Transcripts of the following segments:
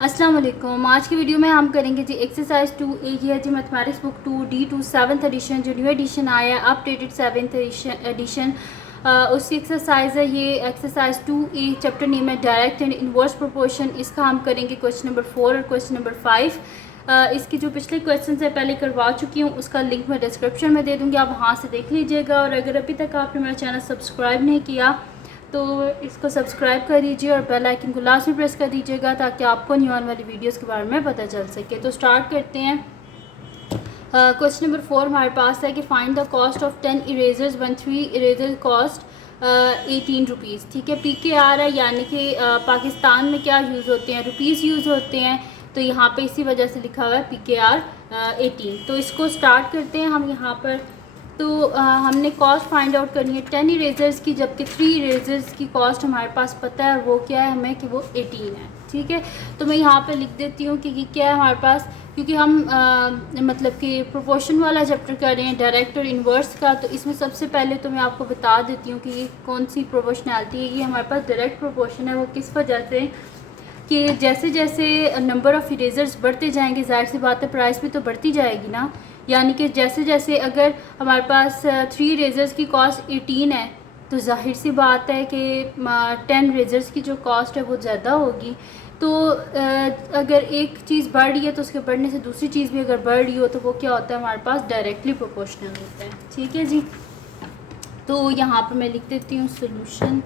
अस्सलाम वालेकुम। आज की वीडियो में हम करेंगे जी एक्सरसाइज 2A की है जी mathematics book 2D2 7th edition जो न्यू एडिशन आया है अपडेटेड 7th एडिशन उसकी एक्सरसाइज है। ये एक्सरसाइज 2A चैप्टर नेम है डायरेक्ट एंड इनवर्स प्रोपोर्शन। इसका हम करेंगे क्वेश्चन नंबर 4 और क्वेश्चन नंबर 5। इसकी जो पिछले क्वेश्चन है पहले करवा चुकी हूँ, उसका लिंक मैं डिस्क्रिप्शन में दे दूँगी, आप वहाँ से देख लीजिएगा। और अगर अभी तक आपने मेरा चैनल सब्सक्राइब नहीं किया तो इसको सब्सक्राइब कर दीजिए और बेल आइकन को लास्ट में प्रेस कर दीजिएगा ताकि आपको न्यू आने वाली वीडियोस के बारे में पता चल सके। तो स्टार्ट करते हैं। क्वेश्चन नंबर 4 हमारे पास है कि find the cost of 10 erasers one 3 eraser cost 18 rupees. ठीक है, PKR है, यानी कि पाकिस्तान में क्या यूज़ होते हैं, रुपीज़ यूज़ होते हैं, तो यहाँ पे इसी वजह से लिखा हुआ है PKR 18। तो इसको स्टार्ट करते हैं हम यहाँ पर। तो हमने कॉस्ट फाइंड आउट करनी है 10 इरेजर्स की, जबकि 3 इरेजर्स की कॉस्ट हमारे पास पता है वो क्या है हमें कि वो 18 है। ठीक है, तो मैं यहाँ पे लिख देती हूँ कि क्या है हमारे पास, क्योंकि हम मतलब कि प्रोपोर्शन वाला चैप्टर कर रहे हैं डायरेक्ट और इन्वर्स का। तो इसमें सबसे पहले तो मैं आपको बता देती हूँ कि ये कौन सी प्रोपोर्शनैलिटी है। ये हमारे पास डायरेक्ट प्रोपोर्शन है। वो किस वजह से कि जैसे जैसे नंबर ऑफ़ इरेजर्स बढ़ते जाएंगे, जाहिर सी बात है प्राइस भी तो बढ़ती जाएगी ना। यानी कि जैसे जैसे अगर हमारे पास 3 इरेजर्स की कॉस्ट 18 है तो जाहिर सी बात है कि 10 इरेजर्स की जो कॉस्ट है वो ज़्यादा होगी। तो अगर एक चीज़ बढ़ रही है तो उसके बढ़ने से दूसरी चीज़ भी अगर बढ़ रही हो तो वो क्या होता है हमारे पास डायरेक्टली प्रोपोर्शनल होता है। ठीक है जी, तो यहाँ पर मैं लिख देती हूँ सोल्यूशन।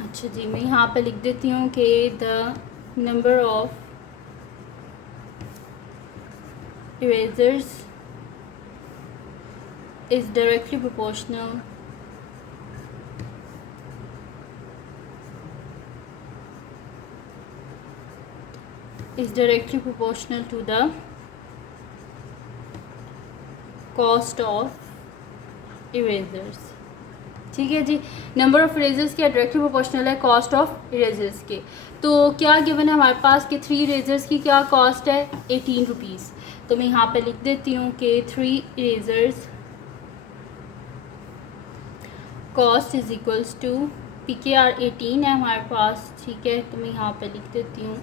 अच्छा जी, मैं यहाँ पे लिख देती हूँ कि the number of erasers is directly proportional to the cost of erasers. ठीक है जी, नंबर ऑफ़ इरेजर्स क्या डायरेक्टली प्रोपोर्शनल है कॉस्ट ऑफ इरेजर्स के। तो क्या गिवन है हमारे पास कि 3 इरेजर्स की क्या कॉस्ट है 18 रुपीज़। तो मैं यहाँ पे लिख देती हूँ कि 3 erasers cost is equals to PKR 18 है हमारे पास। ठीक है, तो मैं यहाँ पे लिख देती हूँ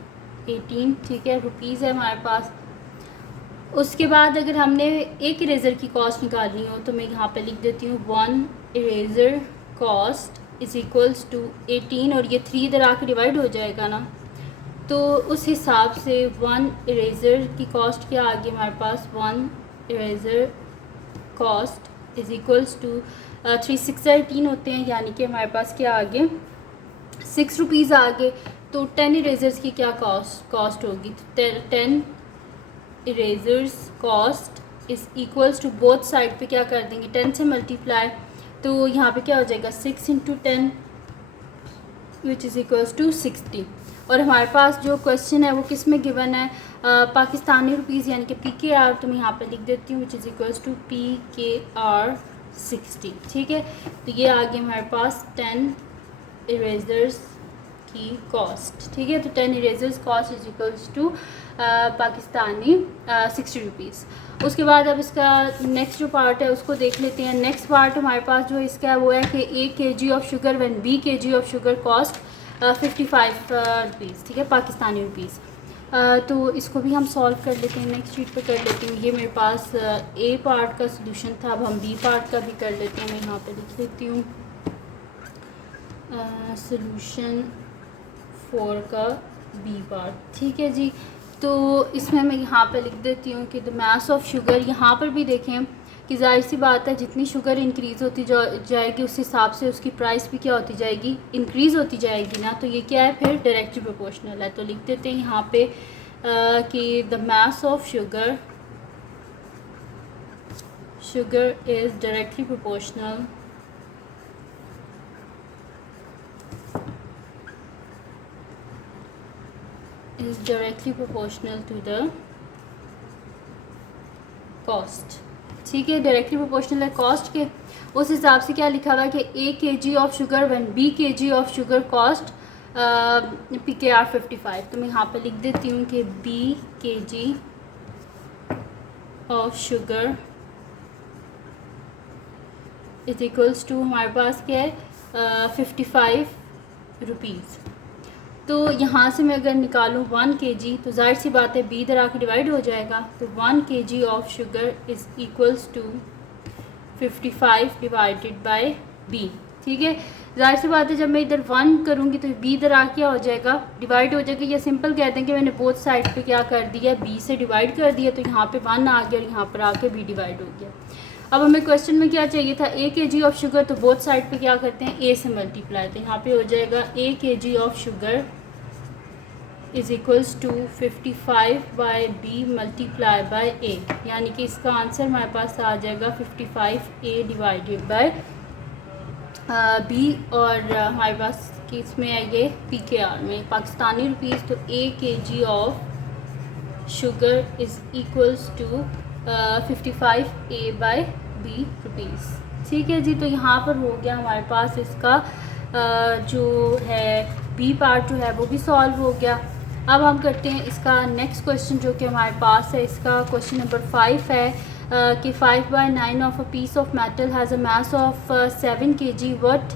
18। ठीक है, रुपीज़ है हमारे पास। उसके बाद अगर हमने एक इरेज़र की कॉस्ट निकालनी हो तो मैं यहाँ पे लिख देती हूँ 1 eraser cost is equals to 18, और ये 3 इधर आके डिवाइड हो जाएगा ना, तो उस हिसाब से 1 इरेज़र की कॉस्ट क्या आ गई हमारे पास, 1 eraser cost is equals to 3 6 18 होते हैं, यानी कि हमारे पास क्या आ गए 6 रुपीज़ आ गए। तो 10 इरेज़र्स की क्या कॉस्ट होगी, 10 erasers cost is equals to both side पे क्या कर देंगे 10 से मल्टीप्लाई, तो यहाँ पे क्या हो जाएगा 6 into 10 which is equals to 60। और हमारे पास जो क्वेश्चन है वो किस में गिवन है, पाकिस्तानी रुपीज़ यानी कि PKR। तो मैं यहाँ पे लिख देती हूँ which is equals to PKR 60। ठीक है, तो ये आ गया हमारे पास 10 इरेजर्स की कॉस्ट। ठीक है, तो 10 erasers cost is equals to Pakistani 60 rupees. उसके बाद अब इसका नेक्स्ट जो पार्ट है उसको देख लेते हैं। नेक्स्ट पार्ट हमारे पास जो इसका वो है कि 1 kg of sugar one B kg of sugar cost 55 rupees. ठीक है, पाकिस्तानी रुपीज़। तो इसको भी हम सॉल्व कर लेते हैं, नेक्स्ट शीट पे कर लेती हूँ। ये मेरे पास A पार्ट का सोल्यूशन था, अब हम B पार्ट का भी कर लेते हैं। मैं यहाँ पे लिख लेती हूँ सोल्यूशन 4 का B पार्ट। ठीक है जी, तो इसमें मैं यहाँ पे लिख देती हूँ कि द मास ऑफ शुगर। यहाँ पर भी देखें कि जाहिर सी बात है जितनी शुगर इंक्रीज़ होती जाएगी उस हिसाब से उसकी प्राइस भी क्या होती जाएगी, इंक्रीज़ होती जाएगी ना। तो ये क्या है फिर डायरेक्टली प्रोपोर्शनल है। तो लिख देते हैं यहाँ पे कि the mass of sugar is directly proportional to the cost. ठीक है, डायरेक्टली प्रोपोर्शनल है कॉस्ट के। उस हिसाब से क्या लिखा हुआ है कि 1 kg of sugar one B kg of sugar cost PKR 55। तो मैं यहाँ पे लिख देती हूँ कि B kg of sugar is equals to हमारे पास क्या है 55 रुपीज़। तो यहाँ से मैं अगर निकालूँ 1 kg तो जाहिर सी बात है बी इधर आके डिवाइड हो जाएगा, तो 1 kg of sugar is equals to 55 divided by b. ठीक है, जाहिर सी बात है जब मैं इधर 1 करूँगी तो बी इधर आ क्या हो जाएगा, डिवाइड हो जाएगा, या सिंपल कहते हैं कि मैंने बोथ साइड पे क्या कर दिया, बी से डिवाइड कर दिया, तो यहाँ पे 1 आ गया और यहाँ पर आके बी डिवाइड हो गया। अब हमें क्वेश्चन में क्या चाहिए था, a kg ऑफ शुगर, तो बोथ साइड पे क्या करते हैं a से मल्टीप्लाई, तो यहाँ पे हो जाएगा a kg of sugar is equals to 55 by b multiply by a, यानी कि इसका आंसर हमारे पास आ जाएगा 55a डिवाइडेड बाई बी, और हमारे पास किस में है ये PKR में पाकिस्तानी रुपीज़, तो a kg of sugar is equals to 55a by b rupees. ठीक है जी, तो यहाँ पर हो गया हमारे पास इसका जो है बी पार्ट जो है वो भी सॉल्व हो गया। अब हम करते हैं इसका नेक्स्ट क्वेश्चन जो कि हमारे पास है, इसका क्वेश्चन नंबर 5 है कि 5/9 of a piece of metal has a mass of 7 kg, what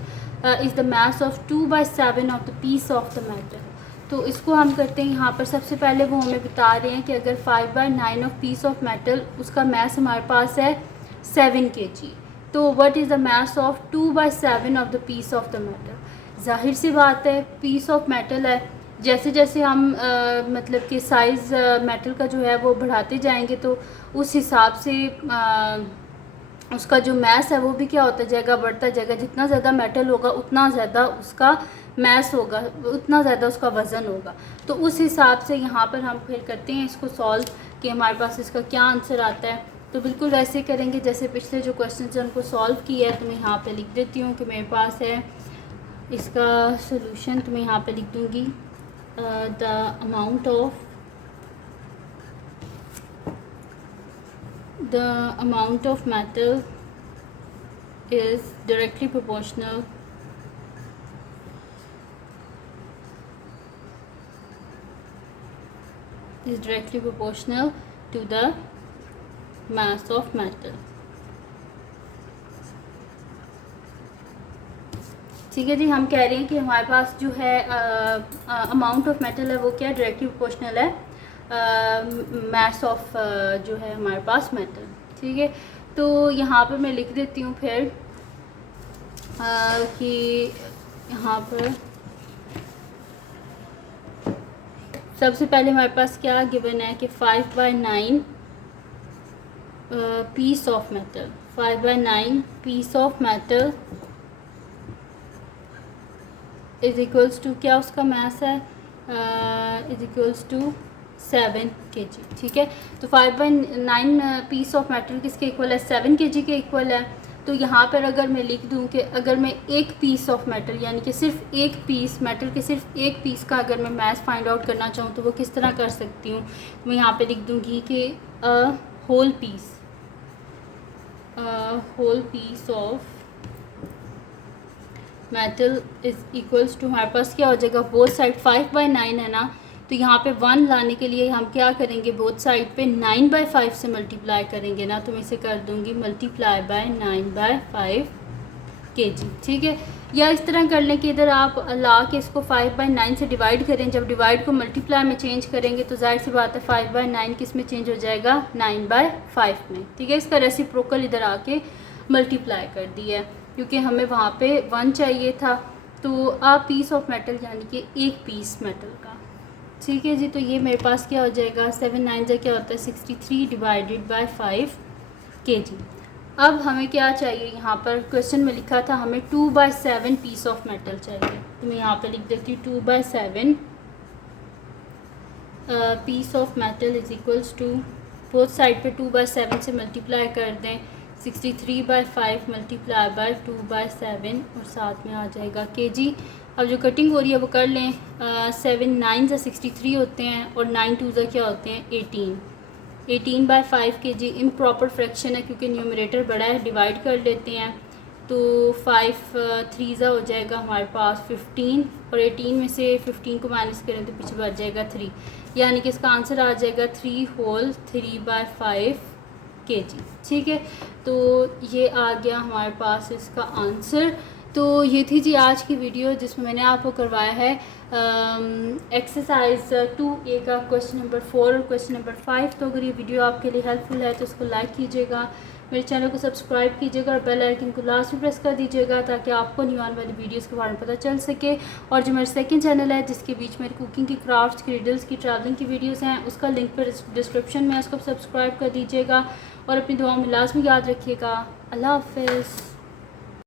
is the mass of 2/7 of the piece of the metal. तो इसको हम करते हैं, यहाँ पर सबसे पहले वो हमें बता रहे हैं कि अगर 5/9 ऑफ पीस ऑफ मेटल, उसका मास हमारे पास है 7 kg, तो what is the mass of 2/7 of the piece of the metal. जाहिर सी बात है पीस ऑफ मेटल है, जैसे जैसे हम मतलब कि साइज़ मेटल का जो है वो बढ़ाते जाएंगे तो उस हिसाब से उसका जो मैस है वो भी क्या होता जाएगा, बढ़ता जाएगा। जितना ज़्यादा मेटल होगा उतना ज़्यादा उसका मैस होगा, उतना ज़्यादा उसका वज़न होगा। तो उस हिसाब से यहाँ पर हम फिर करते हैं इसको सॉल्व कि हमारे पास इसका क्या आंसर आता है। तो बिल्कुल वैसे करेंगे जैसे पिछले जो क्वेश्चन हैं उनको सॉल्व किया है। तो मैं यहाँ पे लिख देती हूँ कि मेरे पास है इसका सोल्यूशन, तो मैं यहाँ पे लिख दूँगी the amount of metal is directly proportional to the mass of metal। ठीक है जी, हम कह रहे हैं कि हमारे पास जो है अमाउंट ऑफ मेटल है वो क्या डायरेक्टली प्रोपोर्शनल है मास ऑफ जो है हमारे पास मेटल। ठीक है, तो यहाँ पर मैं लिख देती हूँ फिर कि यहाँ पर सबसे पहले हमारे पास क्या गिवन है कि 5/9 piece of metal, 5/9 piece of metal is equals to क्या उसका मास है, इज़ इक्वल्स टू 7 kg। ठीक है, तो 5/9 पीस ऑफ मेटल किसके इक्वल है, 7 kg के इक्वल है। तो यहाँ पर अगर मैं लिख दूँ कि अगर मैं एक पीस ऑफ मेटल यानी कि सिर्फ एक पीस मेटल के सिर्फ एक पीस का अगर मैं मास फाइंड आउट करना चाहूँ तो वो किस तरह कर सकती हूँ। मैं यहाँ पे लिख दूँगी कि whole piece of metal is equals to, हमारे पास क्या हो जाएगा, बोथ साइड 5/9 है ना, तो यहाँ पे 1 लाने के लिए हम क्या करेंगे, बोथ साइड पे 9/5 से मल्टीप्लाई करेंगे ना, तो मैं इसे कर दूँगी मल्टीप्लाई बाय 9/5 kg। ठीक है, या इस तरह कर लें कि इधर आप ला के इसको 5/9 से डिवाइड करें। जब डिवाइड को मल्टीप्लाई में चेंज करेंगे तो जाहिर सी बात है 5/9 किस में चेंज हो जाएगा, 9/5 में। ठीक है, इसका रेसिप्रोकल इधर आके मल्टीप्लाई कर दिया है क्योंकि हमें वहाँ पे 1 चाहिए था। तो पीस ऑफ मेटल यानी कि एक पीस मेटल का। ठीक है जी, तो ये मेरे पास क्या हो जाएगा, 7 9 क्या होता है 63 डिवाइडेड बाय 5 kg। अब हमें क्या चाहिए, यहाँ पर क्वेश्चन में लिखा था हमें 2/7 पीस ऑफ मेटल चाहिए, तो मैं यहाँ पे लिख देती हूँ 2/7 piece of metal is equals to, both side पे 2/7 से मल्टीप्लाई कर दें, 63/5 मल्टीप्लाई बाय 2/7 और साथ में आ जाएगा kg। अब जो कटिंग हो रही है वो कर लें, 7 9 से 63 होते हैं और 9 2 से क्या होते हैं 18/5 kg। इम्प्रॉपर फ्रैक्शन है क्योंकि न्यूमरेटर बड़ा है, डिवाइड कर लेते हैं तो 5 3 हो जाएगा हमारे पास 15 और 18 में से 15 को माइनस करें तो पीछे बच जाएगा 3, यानी कि इसका आंसर आ जाएगा 3 होल 3/5 kg। ठीक है, तो ये आ गया हमारे पास इसका आंसर। तो ये थी जी आज की वीडियो जिसमें मैंने आपको करवाया है एक्सरसाइज 2A का क्वेश्चन नंबर 4 और क्वेश्चन नंबर 5। तो अगर ये वीडियो आपके लिए हेल्पफुल है तो इसको लाइक कीजिएगा, मेरे चैनल को सब्सक्राइब कीजिएगा और बेल आइकन को लास्ट में प्रेस कर दीजिएगा ताकि आपको न्यू आने वाली वीडियोस के बारे में पता चल सके। और जो मेरा सेकंड चैनल है जिसके बीच में कुकिंग की, क्राफ्ट्स की, रिडल्स की, ट्रैवलिंग की वीडियोस हैं, उसका लिंक पर डिस्क्रिप्शन में है, उसको सब्सक्राइब कर दीजिएगा और अपनी दुआओं में लाजमी याद रखिएगा। अल्लाह हाफ़िज़।